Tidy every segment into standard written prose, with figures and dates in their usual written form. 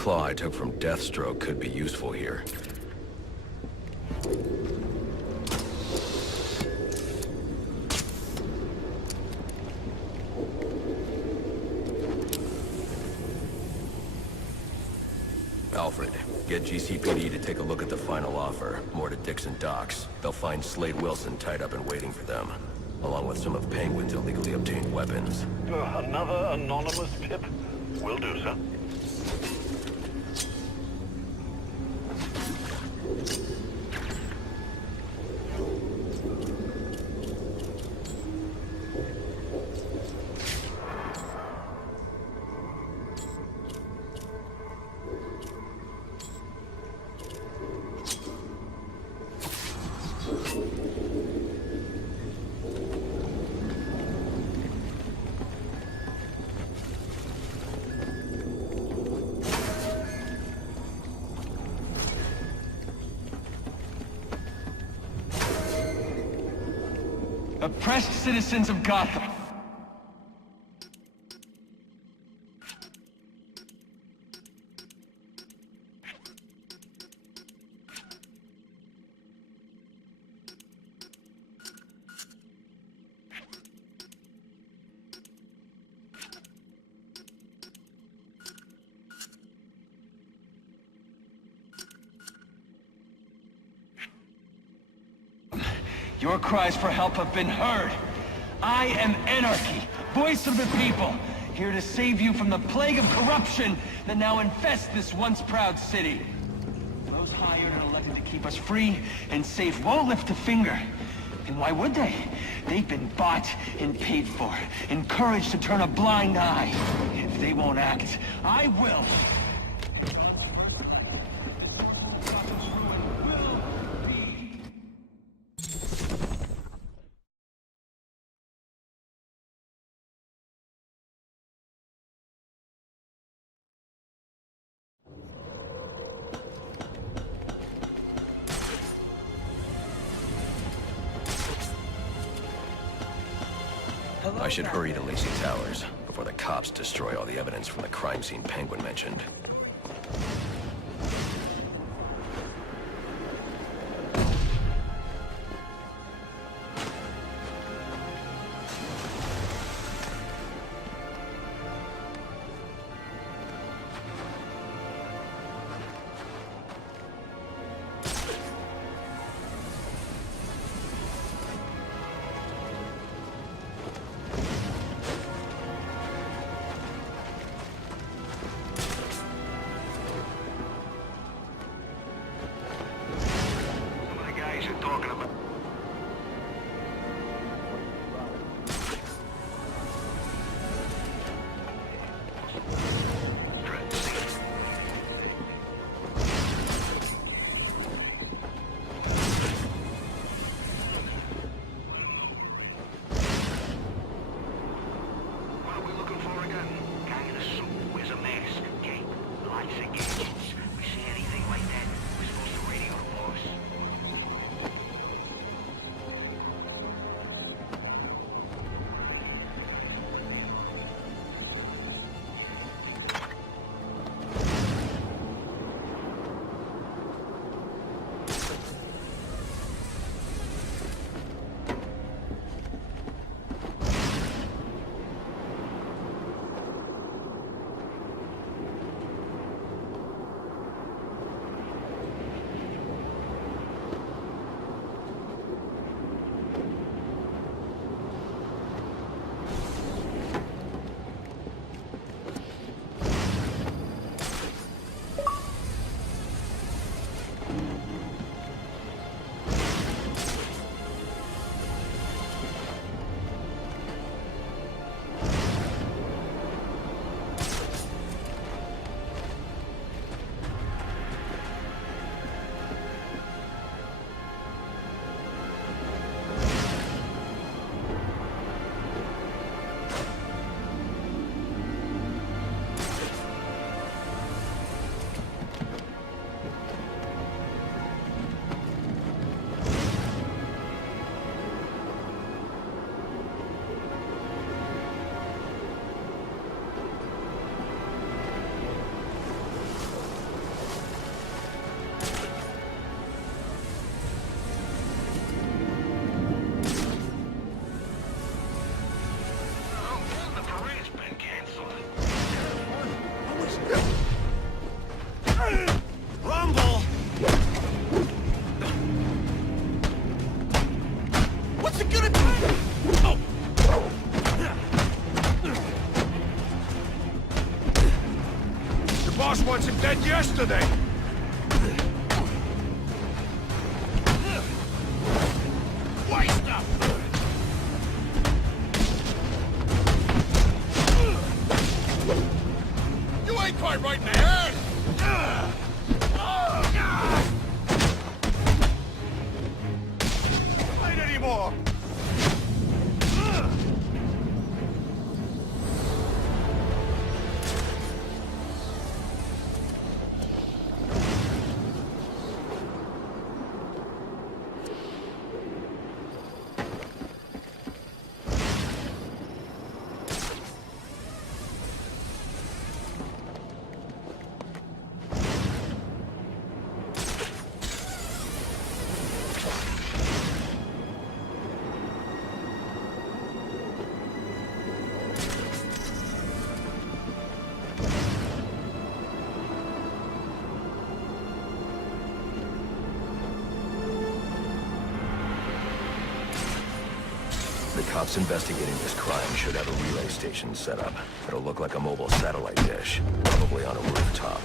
claw I took from Deathstroke could be useful here. Alfred, get GCPD to take a look at the final offer. More to Dixon Docks. They'll find Slade Wilson tied up and waiting for them, along with some of Penguin's illegally obtained weapons. Another anonymous tip? Will do, sir. Oppressed citizens of Gotham. Your cries for help have been heard. I am Anarchy, voice of the people, here to save you from the plague of corruption that now infests this once proud city. Those hired and elected to keep us free and safe won't lift a finger. And why would they? They've been bought and paid for, encouraged to turn a blind eye. If they won't act, I will. I should hurry to Lacey Towers before the cops destroy all the evidence from the crime scene Penguin mentioned. dead yesterday! Waste up! You ain't quite right in the head! Ain't anymore! The cops investigating this crime should have a relay station set up. It'll look like a mobile satellite dish, probably on a rooftop.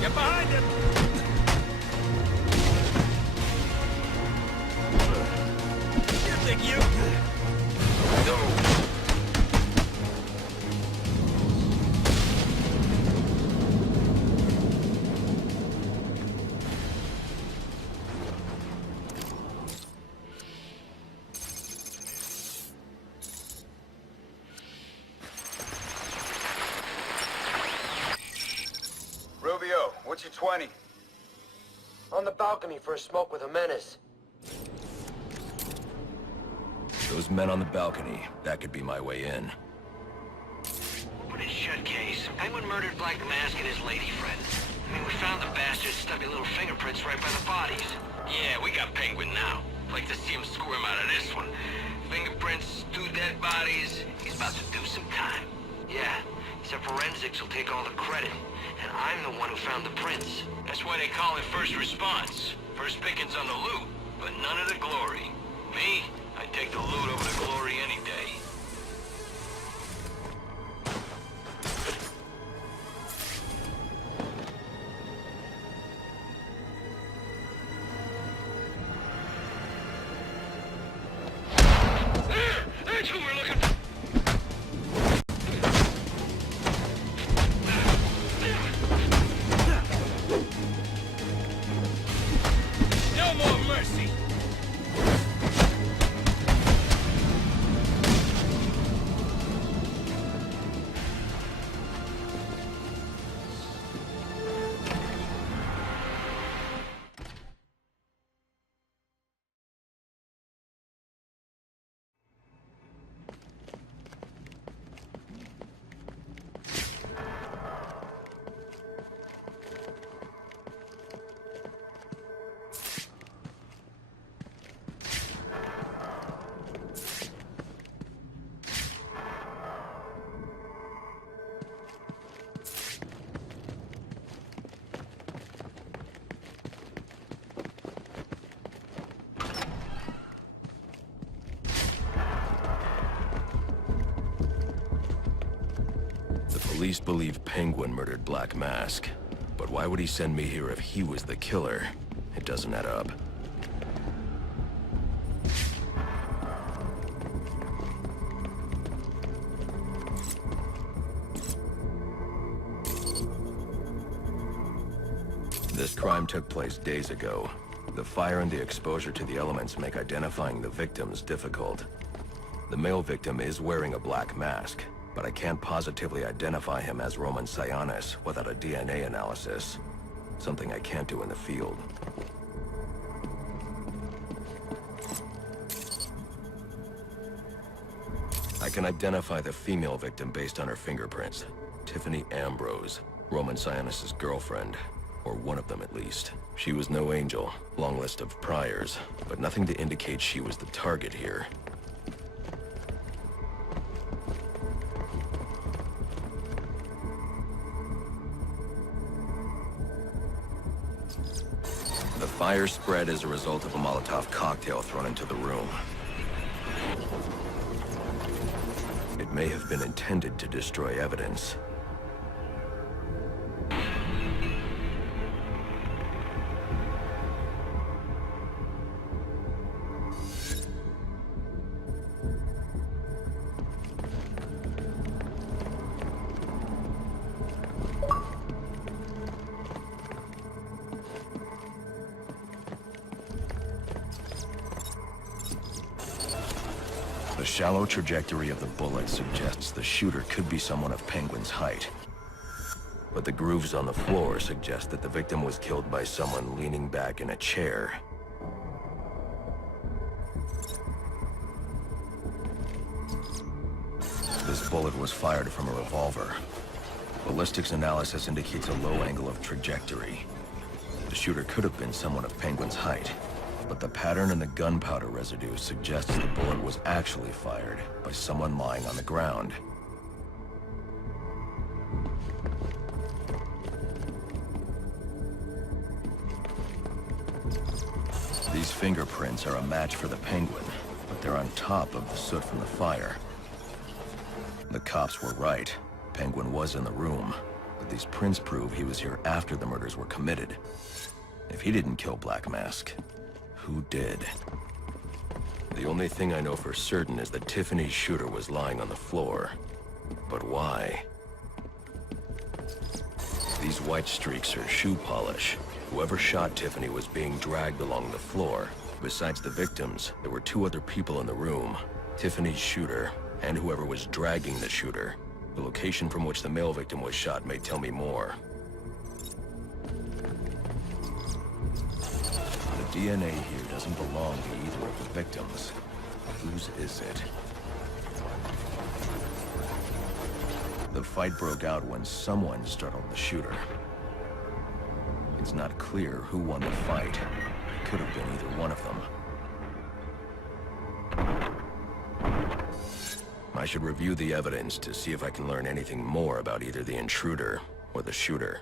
Get behind him! You think you... Rubio, what's your 20? On the balcony for a smoke with a menace. Those men on the balcony, that could be my way in. Put in shut case. Penguin murdered Black Mask and his lady friend. I mean, we found the bastard's stubby little fingerprints right by the bodies. Yeah, we got Penguin now. Like to see him squirm out of this one. Fingerprints, 2 dead bodies. He's about to do some time. Yeah, except forensics will take all the credit. And I'm the one who found the prints. That's why they call it first response. First pickings on the loot, but none of the glory. Me, I take the loot over the glory any day. That's who we're looking for. No more mercy! Police believe Penguin murdered Black Mask. But why would he send me here if he was the killer? It doesn't add up. This crime took place days ago. The fire and the exposure to the elements make identifying the victims difficult. The male victim is wearing a black mask, but I can't positively identify him as Roman Sionis without a DNA analysis. Something I can't do in the field. I can identify the female victim based on her fingerprints. Tiffany Ambrose, Roman Sionis' girlfriend. Or one of them at least. She was no angel, long list of priors, but nothing to indicate she was the target here. The fire spread as a result of a Molotov cocktail thrown into the room. may have been intended to destroy evidence. The shallow trajectory of the bullet suggests the shooter could be someone of Penguin's height. But the grooves on the floor suggest that the victim was killed by someone leaning back in a chair. This bullet was fired from a revolver. Ballistics analysis indicates a low angle of trajectory. The shooter could have been someone of Penguin's height. But the pattern in the gunpowder residue suggests the bullet was actually fired by someone lying on the ground. These fingerprints are a match for the Penguin, but they're on top of the soot from the fire. The cops were right. Penguin was in the room, but these prints prove he was here after the murders were committed. If he didn't kill Black Mask, who did? The only thing I know for certain is that Tiffany's shooter was lying on the floor. But why? These white streaks are shoe polish. Whoever shot Tiffany was being dragged along the floor. Besides the victims, there were two other people in the room. Tiffany's shooter, and whoever was dragging the shooter. The location from which the male victim was shot may tell me more. The DNA here doesn't belong to either of the victims. Whose is it? The fight broke out when someone startled the shooter. It's not clear who won the fight. It could have been either one of them. I should review the evidence to see if I can learn anything more about either the intruder or the shooter.